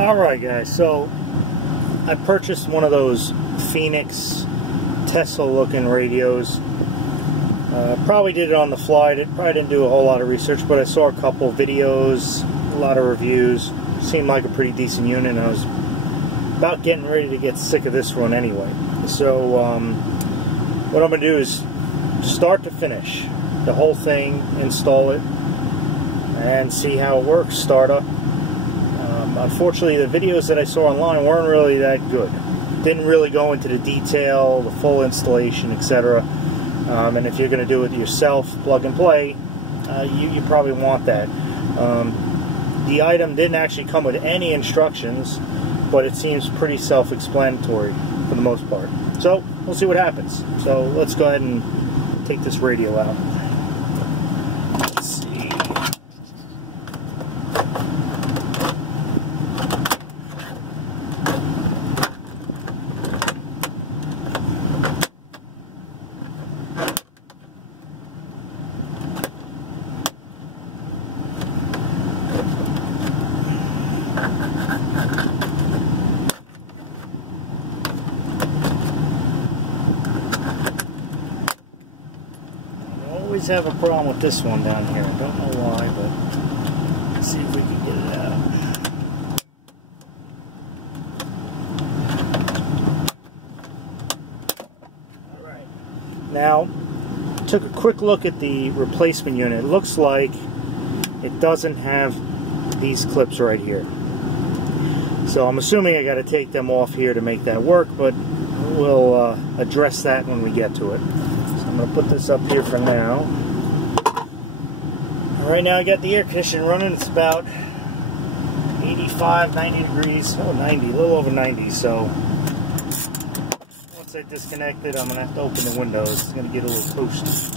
Alright guys, so I purchased one of those Pheonix Tesla looking radios. Probably did it on the fly. Probably didn't do a whole lot of research, but I saw a couple videos, a lot of reviews. Seemed like a pretty decent unit, and I was about getting ready to get sick of this one anyway. So what I'm going to do is start to finish the whole thing, install it, and see how it works, start up. Unfortunately, the videos that I saw online weren't really that good. Didn't really go into the detail, the full installation, etc. And if you're going to do it yourself, plug and play, you probably want that. The item didn't actually come with any instructions, but it seems pretty self-explanatory for the most part. So we'll see what happens. So let's go ahead and take this radio out. Let's see. I always have a problem with this one down here. I don't know why, but let's see if we can get it out. Alright. Now, took a quick look at the replacement unit. It looks like it doesn't have these clips right here. So I'm assuming I got to take them off here to make that work, but we'll address that when we get to it. I'm going to put this up here for now. Right now I got the air conditioning running. It's about 85, 90 degrees. Oh, 90, a little over 90. So once I disconnect it, I'm going to have to open the windows. It's going to get a little toasty.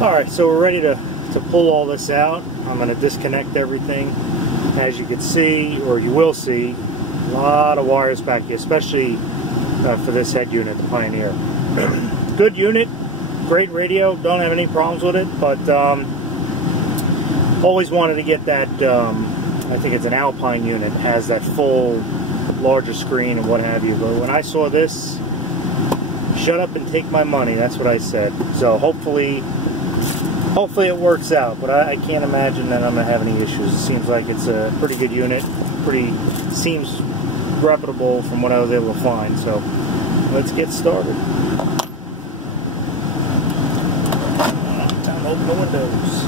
Alright, so we're ready to pull all this out. I'm going to disconnect everything. As you can see, or you will see, a lot of wires back here, especially for this head unit, the Pioneer. Good unit, great radio, don't have any problems with it, but always wanted to get that, I think it's an Alpine unit, has that full, larger screen and what have you. But when I saw this, shut up and take my money, that's what I said. So hopefully it works out, but I can't imagine that I'm going to have any issues. It seems like it's a pretty good unit, seems reputable from what I was able to find. So let's get started. Open the windows.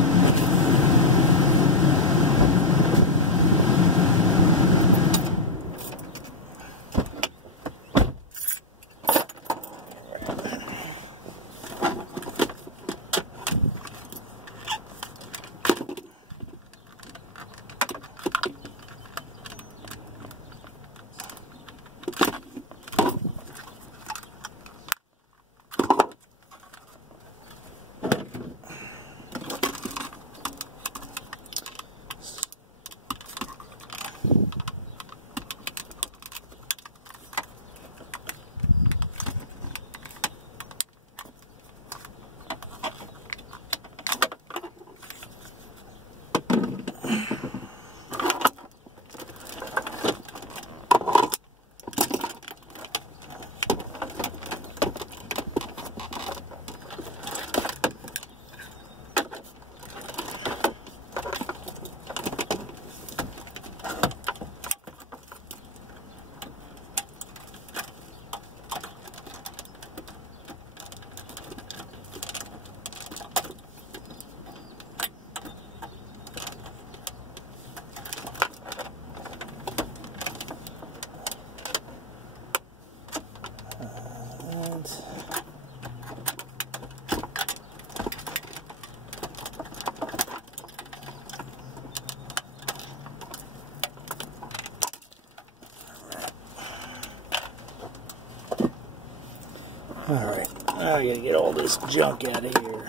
Alright, now I gotta get all this junk out of here.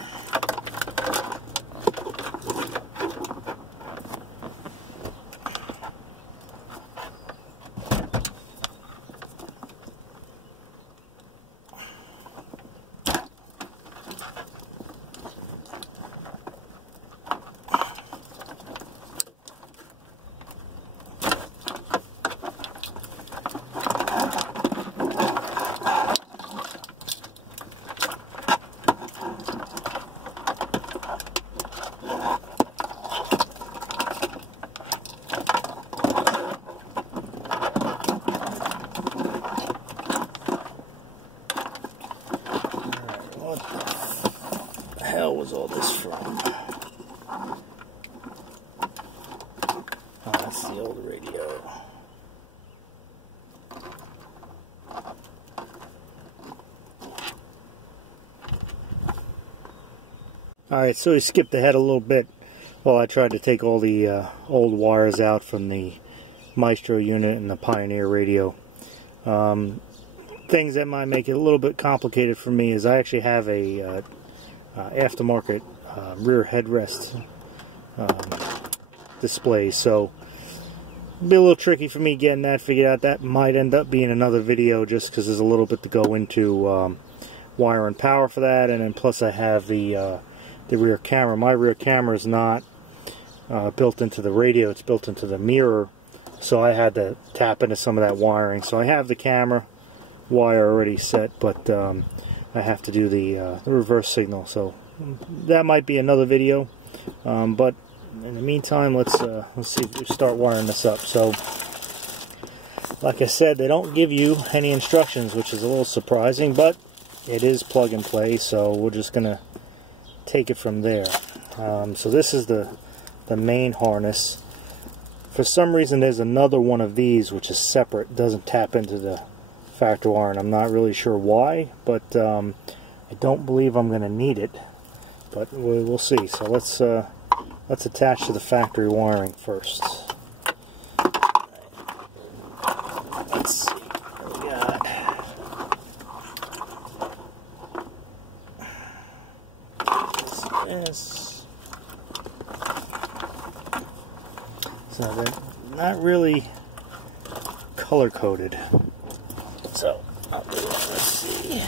Was all this from? Oh, that's the old radio. Alright, so we skipped ahead a little bit while I tried to take all the old wires out from the Maestro unit and the Pioneer radio. Things that might make it a little bit complicated for me is I actually have a aftermarket rear headrest display, so it'll be a little tricky for me getting that figured out. That might end up being another video just because there's a little bit to go into wire and power for that, and then plus I have the rear camera. My rear camera is not built into the radio, it's built into the mirror, so I had to tap into some of that wiring. So I have the camera wire already set, but I have to do the reverse signal, so that might be another video. But in the meantime, let's see if we start wiring this up. So, like I said, they don't give you any instructions, which is a little surprising, but it is plug and play, so we're just gonna take it from there. So this is the main harness. For some reason, there's another one of these which is separate, doesn't tap into the factory wire, and I'm not really sure why, but I don't believe I'm going to need it, but we'll see. So let's attach to the factory wiring first. Let's see what we got. This. So they're not really color coded. So, I'll do it. Let's see.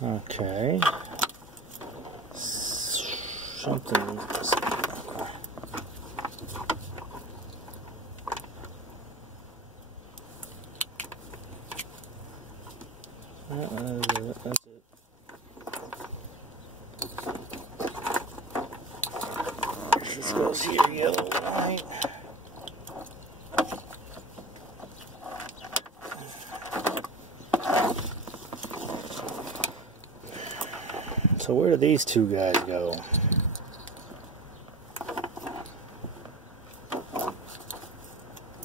Okay. Something. That's it. This goes here, yellow, right? So where do these two guys go?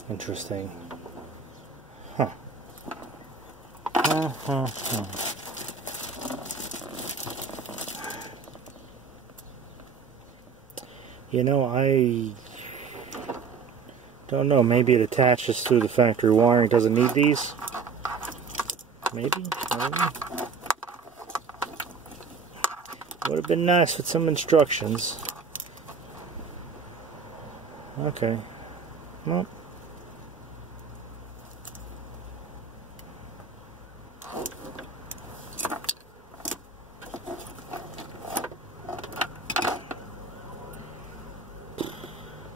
Interesting. Huh. You know, I don't know. Maybe it attaches through the factory wiring. Doesn't need these. Maybe. Would have been nice with some instructions. Okay. Well.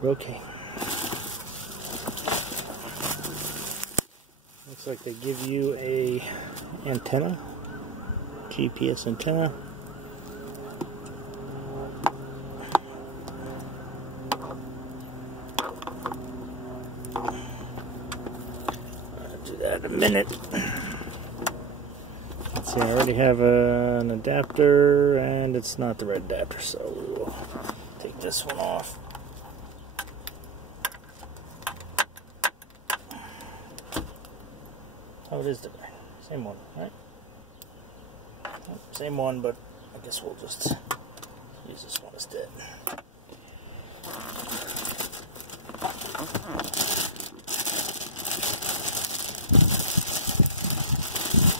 Okay. Looks like they give you a antenna, GPS antenna. I'll do that in a minute. Let's see, I already have an adapter, and it's not the red adapter, so we will take this one off. Oh, it is the same one, right? Same one, but I guess we'll just use this one instead.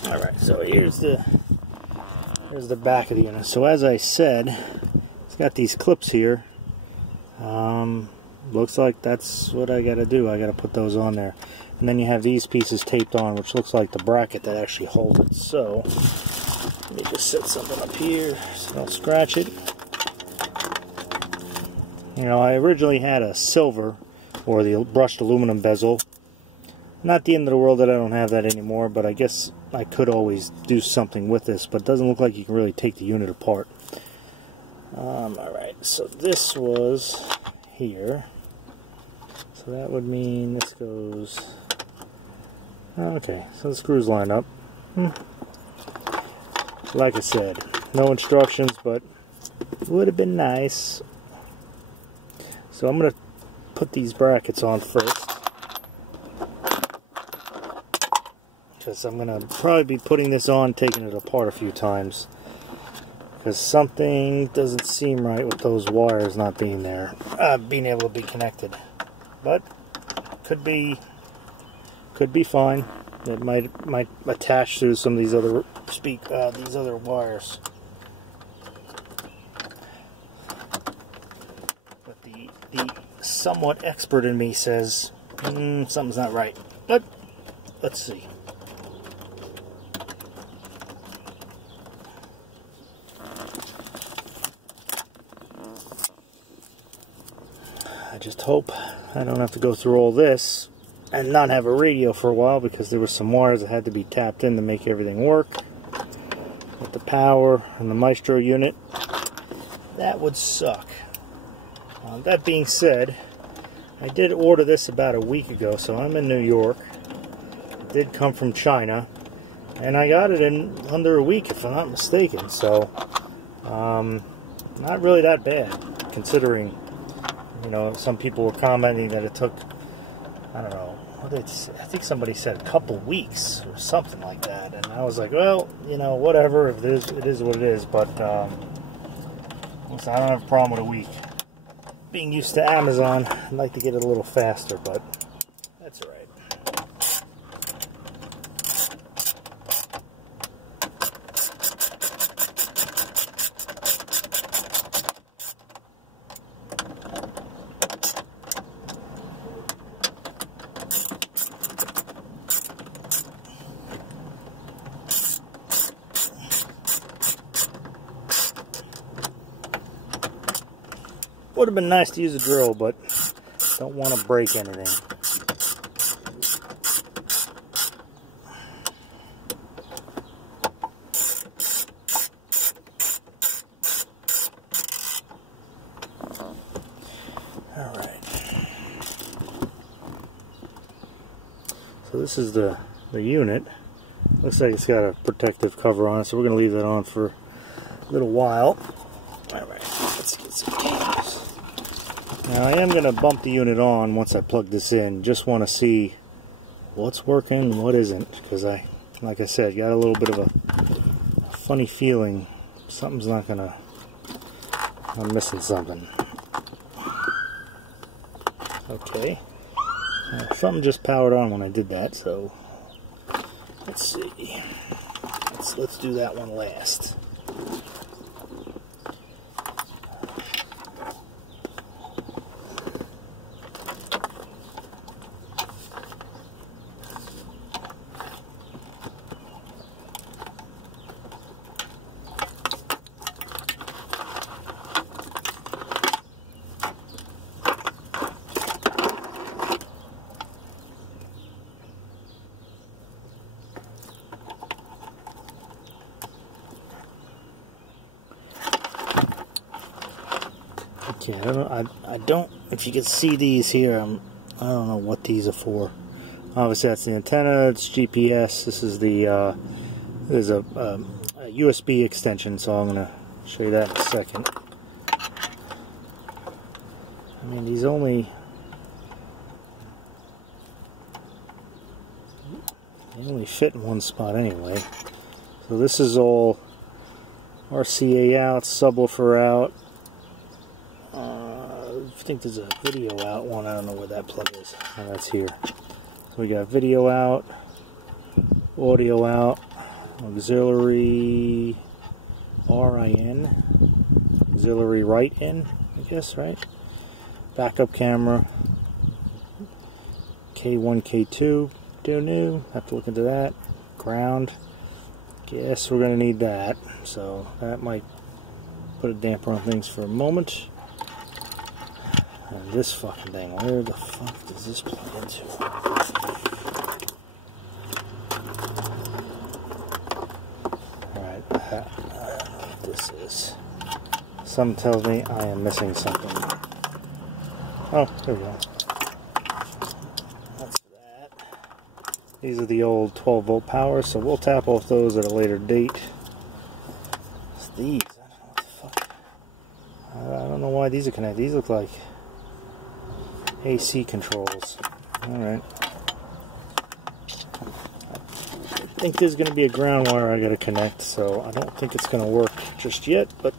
Alright, so here's the back of the unit. So as I said, it's got these clips here. Looks like that's what I gotta do. I gotta put those on there. And then you have these pieces taped on, which looks like the bracket that actually holds it. So, let me just set something up here so I don't scratch it. You know, I originally had a silver, or the brushed aluminum bezel. Not the end of the world that I don't have that anymore, but I guess I could always do something with this, but it doesn't look like you can really take the unit apart. Alright, so this was here. So that would mean this goes... Okay, so the screws line up. Like I said, no instructions, but would have been nice. So I'm going to put these brackets on first, because I'm going to probably be putting this on, taking it apart a few times, because something doesn't seem right with those wires not being there, being able to be connected. But could be fine. It might attach through some of these other wires. But the somewhat expert in me says something's not right. But let's see. I just hope I don't have to go through all this and not have a radio for a while, because there were some wires that had to be tapped in to make everything work with the power and the Maestro unit. That would suck. That being said, I did order this about a week ago, so I'm in New York. It did come from China, and I got it in under a week if I'm not mistaken, so not really that bad, considering, you know, some people were commenting that it took, I don't know, I think somebody said a couple weeks or something like that, and I was like, well, you know, whatever, if it is what it is, but listen, I don't have a problem with a week. Being used to Amazon, I'd like to get it a little faster, but that's alright. Would have been nice to use a drill, but don't want to break anything. this is the unit. Looks like it's got a protective cover on it, so we're going to leave that on for a little while. Alright, let's get some cables. Now I am going to bump the unit on once I plug this in. Just want to see what's working and what isn't, because like I said, got a little bit of a funny feeling something's not going to... I'm missing something. Okay. Something just powered on when I did that, so let's see. Let's do that one last. Okay, I don't, if you can see these here, I don't know what these are for. Obviously that's the antenna, it's GPS, this is the, there's a USB extension, so I'm going to show you that in a second. I mean, these only fit in one spot anyway. So this is all RCA out, subwoofer out. I think there's a video out one. I don't know where that plug is. Oh, that's here. So we got video out, audio out, auxiliary RIN, auxiliary right in, I guess, right? Backup camera, K1, K2, do new. Have to look into that. Ground. Guess we're going to need that. So that might put a damper on things for a moment. And this fucking thing, where the fuck does this plug into? Alright, I don't know what this is. Something tells me I am missing something. Oh, there we go. That's that. These are the old 12-volt power, so we'll tap off those at a later date. It's these. I don't know what the fuck. I don't know why these are connected. These look like AC controls. Alright. I think there's going to be a ground wire I got to connect, so I don't think it's going to work just yet, but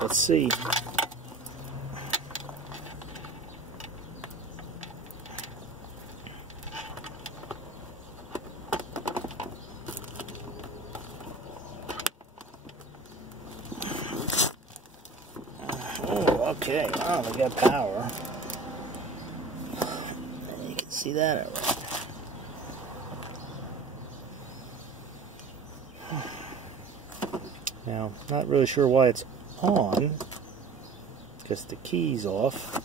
let's see. Oh, okay. Wow, we got power. You can see that already. Now, not really sure why it's on, because the key's off.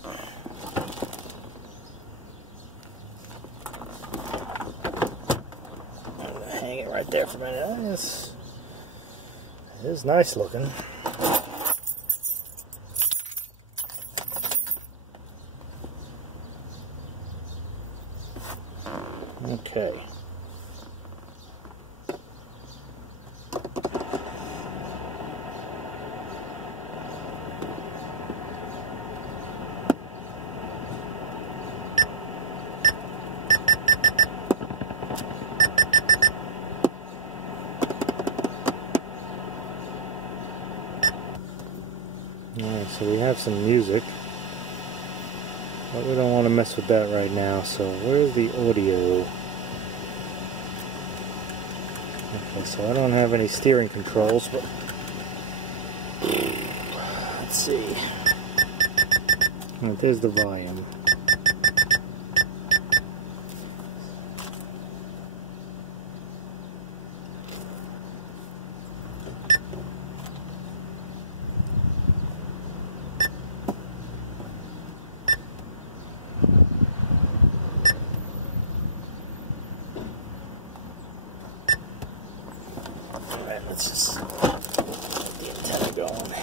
I'm going to hang it right there for a minute. It is nice looking. Okay. Alright, so we have some music, but we don't want to mess with that right now, so where's the audio? Okay, so I don't have any steering controls, but let's see. Alright, there's the volume. Let's just get the antenna going.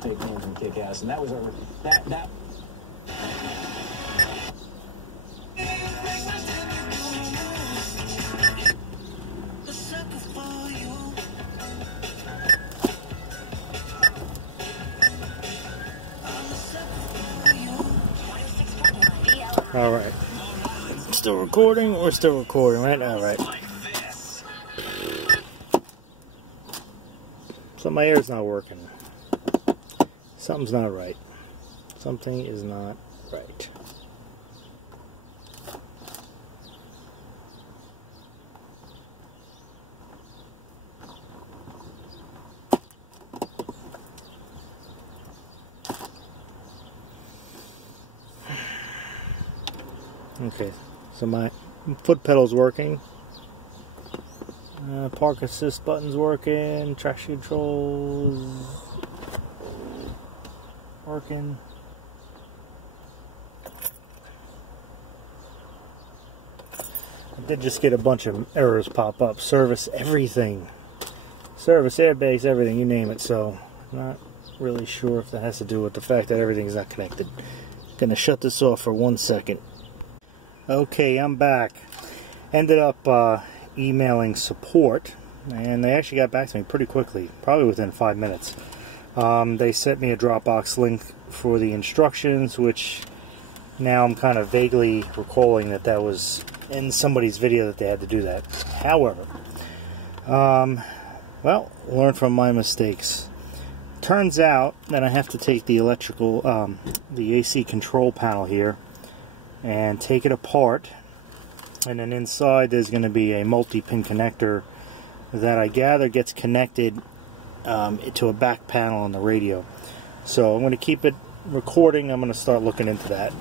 take names and kick ass, and that was over. That. All right. Still recording? We're still recording, right? All right. So my air's not working. Something's not right. Something is not right. Okay, so my foot pedal's working. Park assist button's working. Traction controls working. I did just get a bunch of errors pop up. Service everything. Service airbags, everything, you name it. So, not really sure if that has to do with the fact that everything's not connected. Gonna shut this off for 1 second. Okay, I'm back. Ended up emailing support, and they actually got back to me pretty quickly, probably within 5 minutes. They sent me a Dropbox link for the instructions, which now I'm kind of vaguely recalling that was in somebody's video that they had to do that. However, well, learn from my mistakes. Turns out that I have to take the electrical, the AC control panel here, and take it apart, and then inside there's going to be a multi-pin connector that I gather gets connected to a back panel on the radio. So I'm going to keep it recording. I'm going to start looking into that.